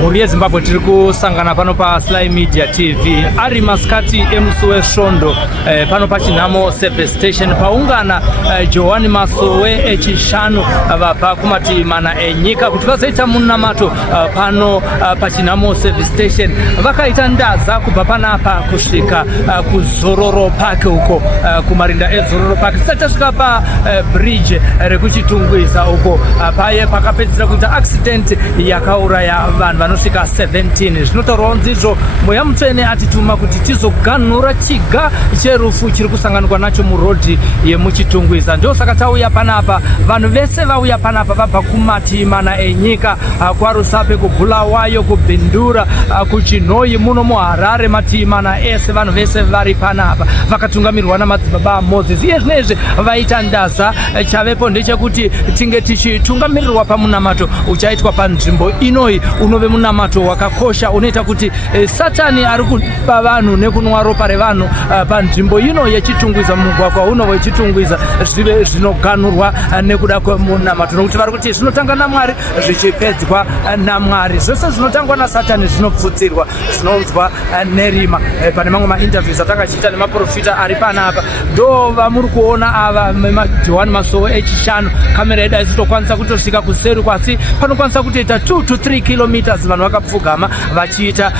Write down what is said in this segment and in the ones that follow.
Mhuri yeZimbabwe tiri kusangana pano pa Sly Media TV ari masikati emusi Svondo pano pachinhamo service station paungana Johani Masowe echishanu vabva kumativi mana enyika kuti vazoita munamato pano pachinhamo service station. Vakaita ndaza kubva panapa kusvika kuZororo Park uko kumarinda eZororo Park tisati tasvika pa bridge rekuchitungwiza uko paye pakapedzisira kuita accident yakauraya vanhu vanosvika 17. Zvinotaurwa nzizvo Mweya Mutsvene atituma kuti tizoganhura chiga cherufu chiri kusanganikwa nacho murodhi yemuchitungwiza. Ndosaka tauya panapa, vanhu vese vauya panapa vabva kumativi mana enyika, kwaRusape, kuBulawayo, kuBindura, kuChinhoyi, muno muHarare, mativi mana ese vanhu vese vari panapa vakatungamirwa namadzibaba Moses. Iye zvinezvi vaita ndaza, chavepo ndechekuti tinge tichitungamirirwa pamunamato uchaitwa panzvimbo inoyi unove munamato wakakosha unoita kuti Satani ari kupa vanhu nekunwa ropa revanhu panzvimbo ino yechitungwiza, mugwagwa uno wechitungwiza zvive zvinoganhurwa nekuda kwemunamato, nokuti vari kuti zvinotanga naMwari zvichipedzwa naMwari. Zvose zvinotangwa naSatani zvinopfutsirwa, zvinonzwa nerima. Pane mamwe mainterviews atanga achiita nemaprofita ari panapa ndo vamuri kuona ava Johani Masowe echishanu. Kamera yedu haisitokwanisa kutosvika kuseri, kwasi panokwanisa kutoita 2 to 3 kilometers vanhu vakapfugama vachiita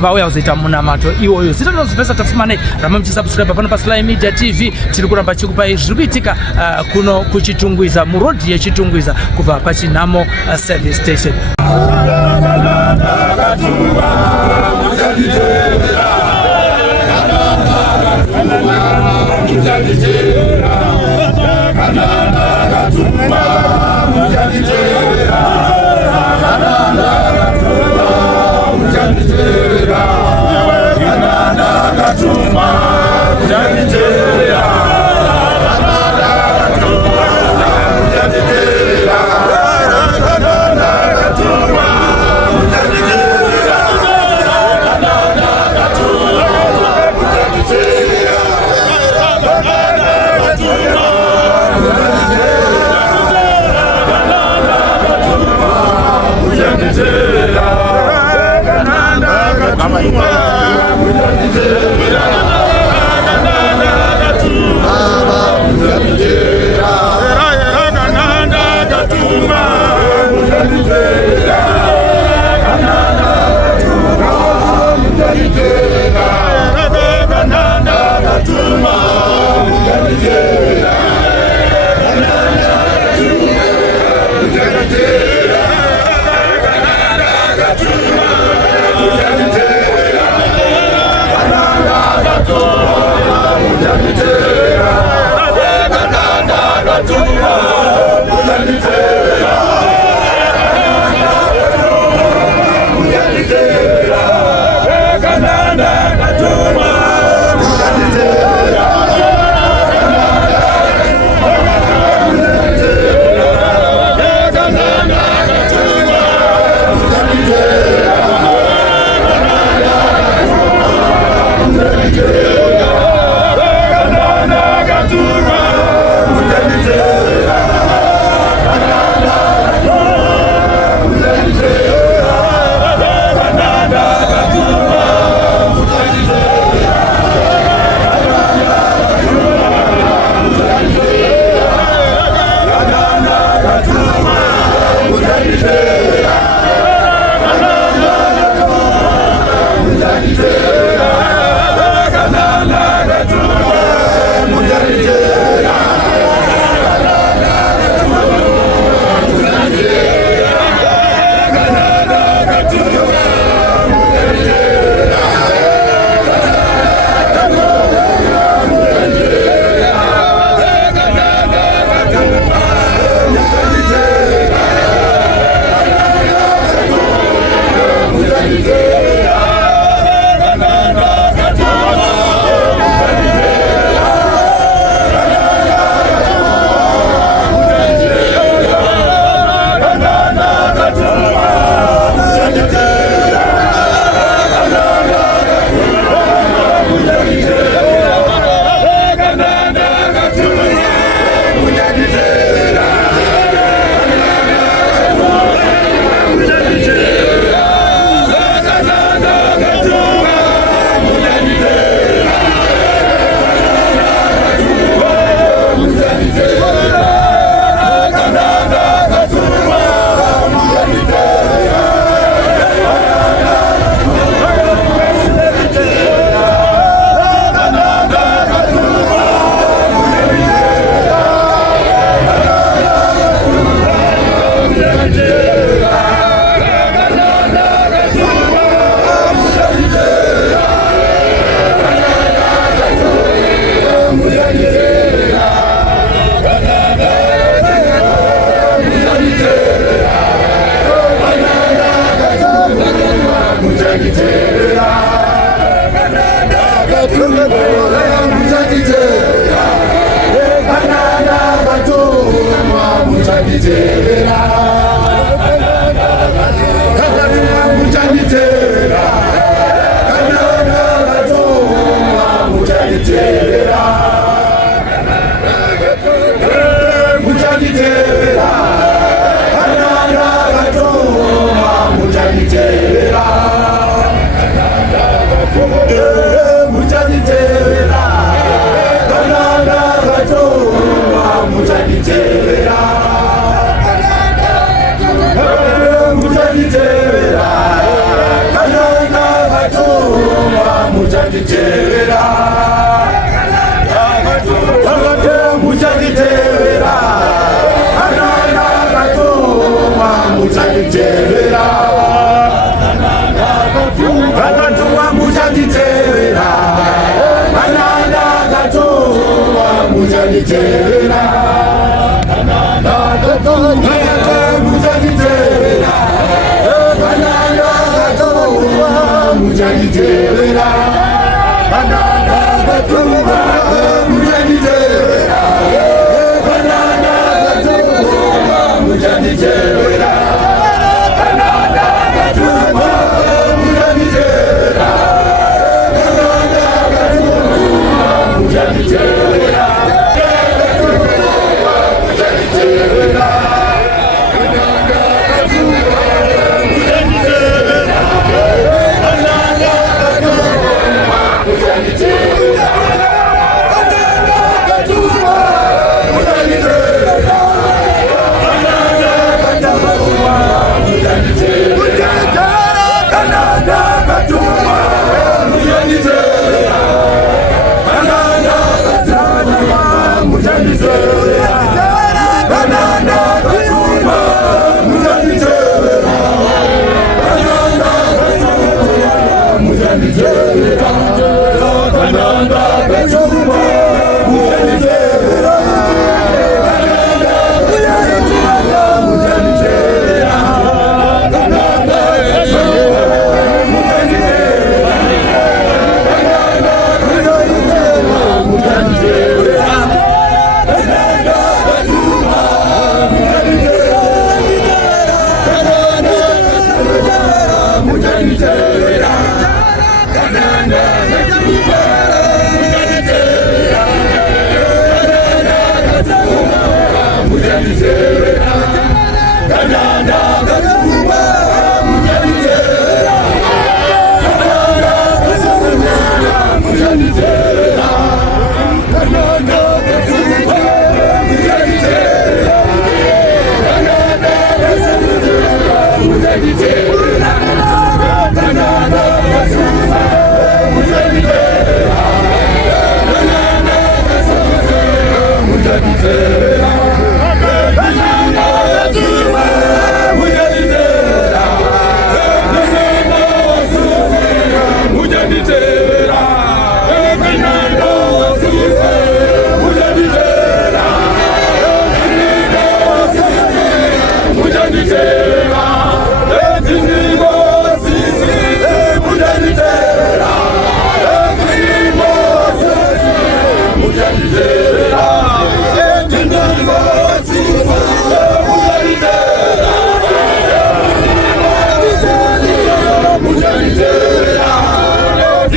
vauya kuzoita munamato iwoyo. Zita nozipesa tafumanei ramba muchisubscribe pano pa Sly Media TV. Tiri kuramba chikupai zviri kuitika kuno kuchitungwiza, murodhi yechitungwiza kubva pachinhamo service station.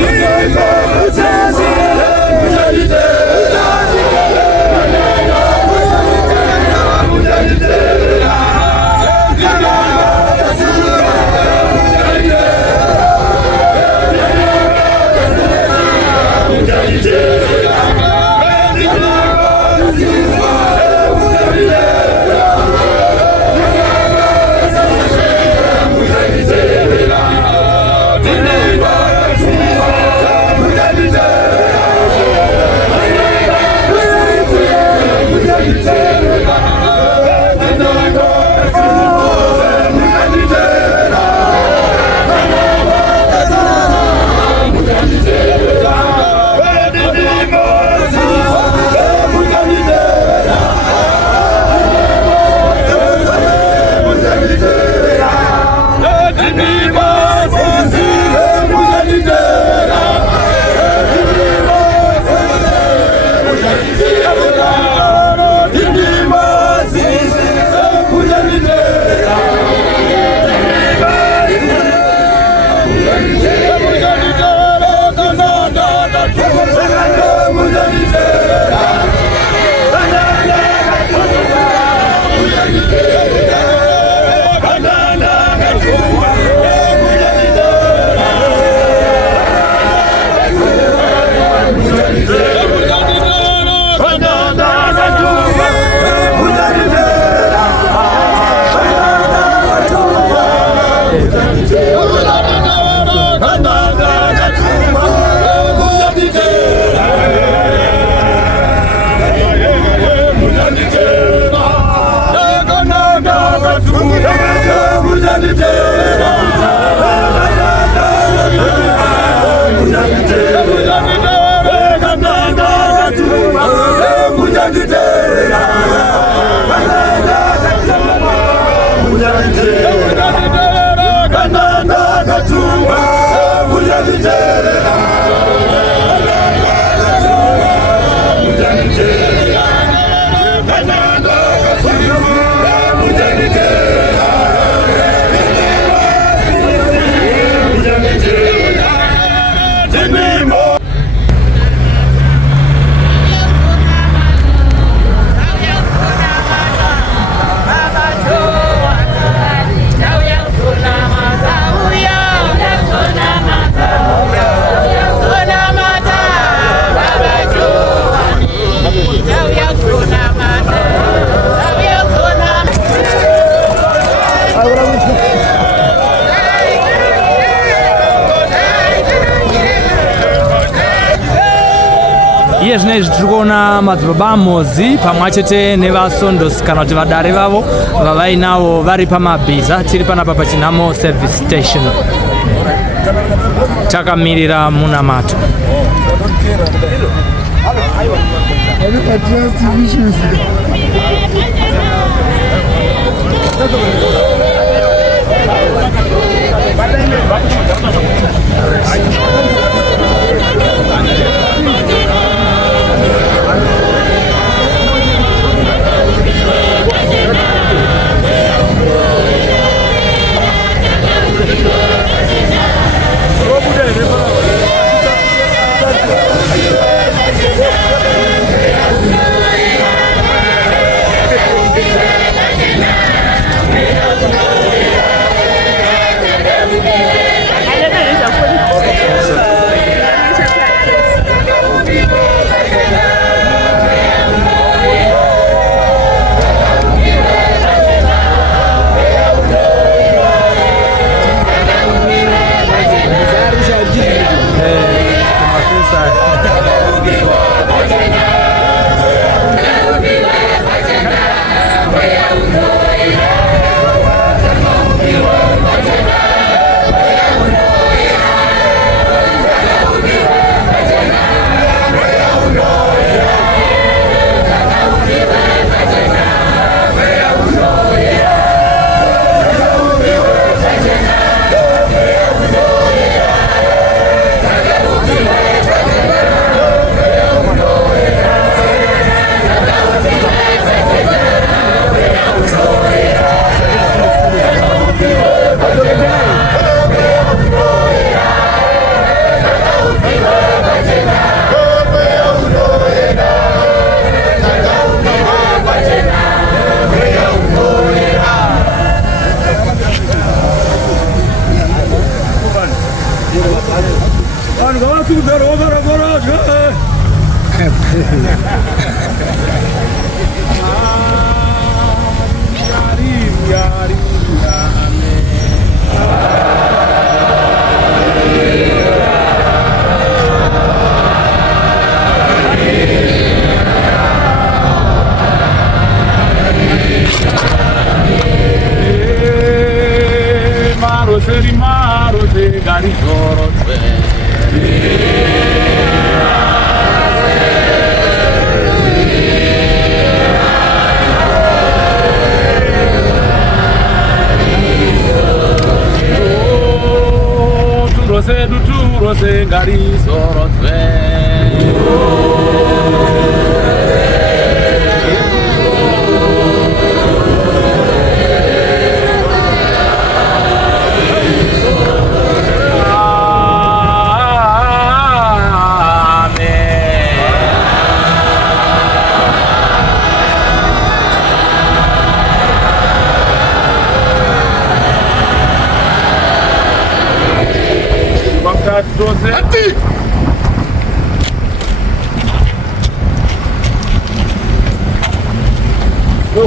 Yeah. iye zvinezvi tiri kuona madzibaba aMozi pamwe chete nevasondosi kana kuti vadare vavo vavainavo vari pamabhiza. Tiri panapa paChinamo service station takamirira munamato.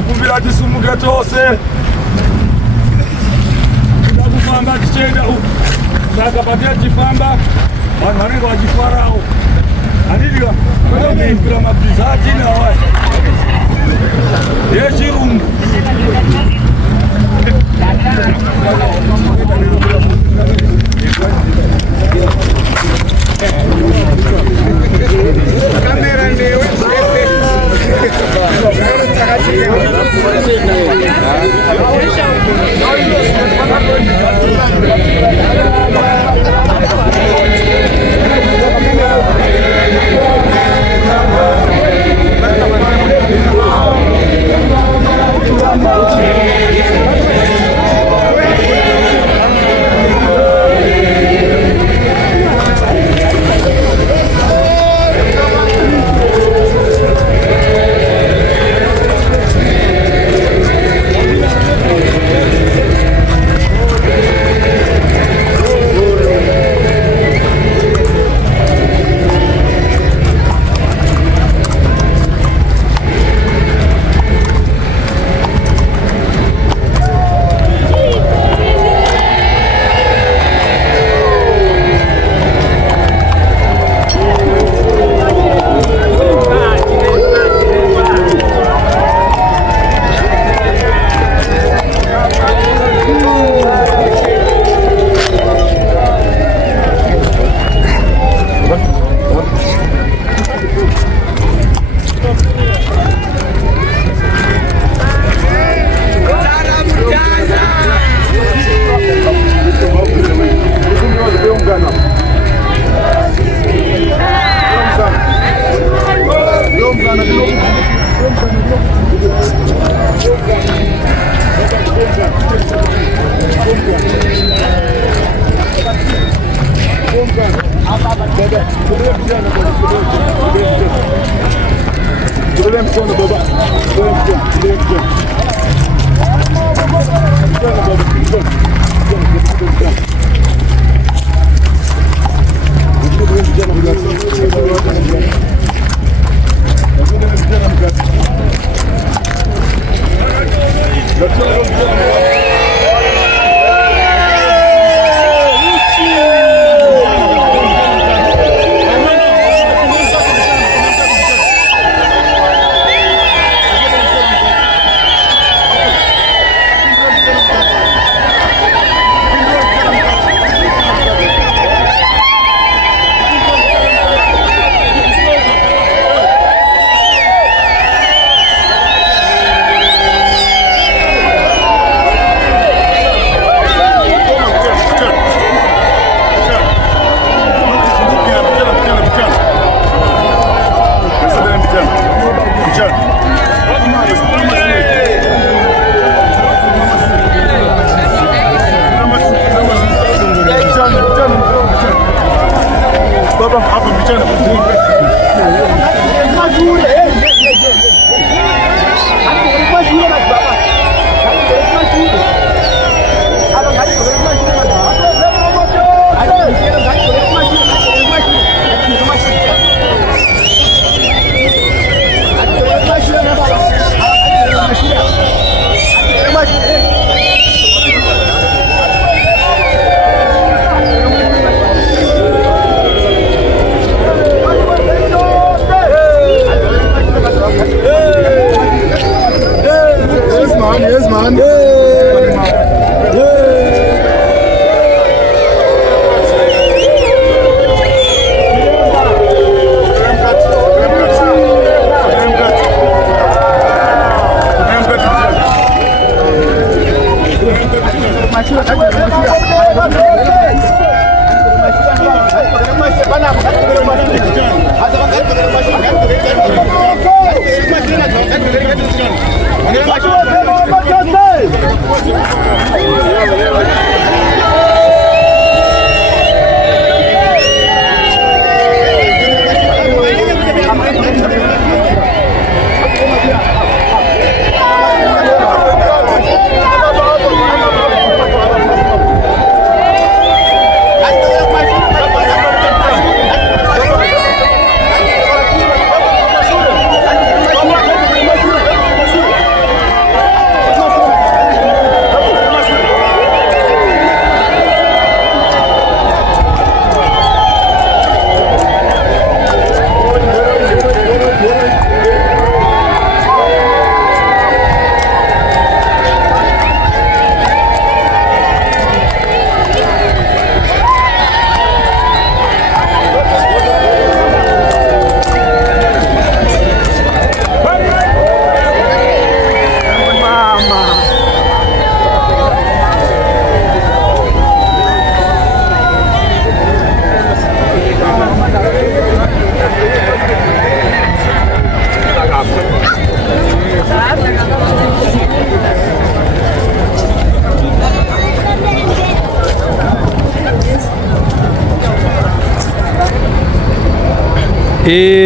Kumbira tisumuke tose kufamba tichenda saka patia chifamba vanhu vanenge vachifarawo handidiwa kutokuimbira mabhiza atinawa yechirungu kamera ndewe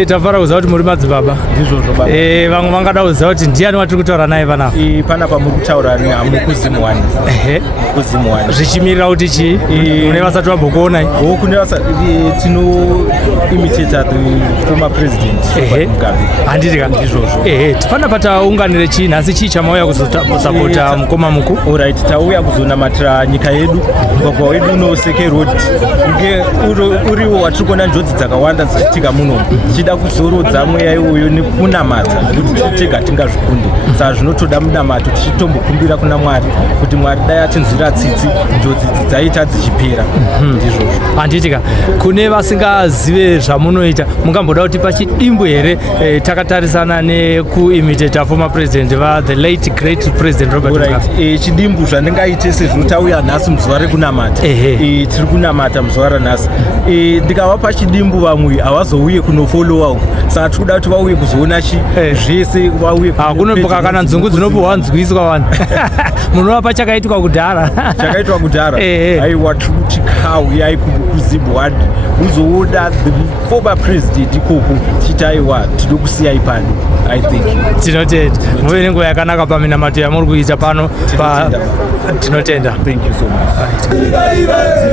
Tafara kuziva kuti muri madzibaba. Ndizvozvo baba. Vamwe vangada kuziva kuti ndiani watiri kutaura naye panapa. Panapa muri kutaura naMukuzimu Wani. Mukuzimu Wani. Zvichimirira kuti chii? Kune vasati vambokuonai? Kune vasati tinoimitata the former president. Handiti ka? Ndizvozvo. Panapa taunganire chii nhasi chii chamauya kuzosapota mukoma muku? Alright, tauya kuzonamatira nyika yedu. Mugwagwa wedu unoseke road. Uriwo watiri kuona njodzi dzakawanda dzichiitika muno. Tichida kuzorodza mweya iwoyo nekunamata kuti titega tingazvikunde. Saka zvinotoda munamato tichitombokumbira kuna Mwari kuti Mwari dai atinzwira tsitsi njodzi dzaita dzichipera. Ndizvozvo. Handiti ka? Kune vasingazive zvamunoita mungamboda kuti pachidimbu here takatarisana nekuimitata former president the late great president Robert Mugabe. Chidimbu zvandingaite sezvinotauya nhasi muzuva rekunamata. Tiri kunamata muzuva ranhasi. Ndikavapa chidimbu vamwe havazouye kunofolowa uku. Saka tiri kuda kuti vauye kuzoona zvese vauye. Kunopoka kana nzungu dzinopuhwa nzwiswa vanhu. Munovapa chakaitwa kudhara. chakaitwa kudhara aiwa chikawu yaikuzibwadi uzoona the former president ikoko chitaiwa tiri kusiyai pano. I think tinotenda muve nenguva yakanaka paminamato yamuri kuita pano tinotenda. Thank you so much.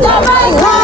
Jamaica.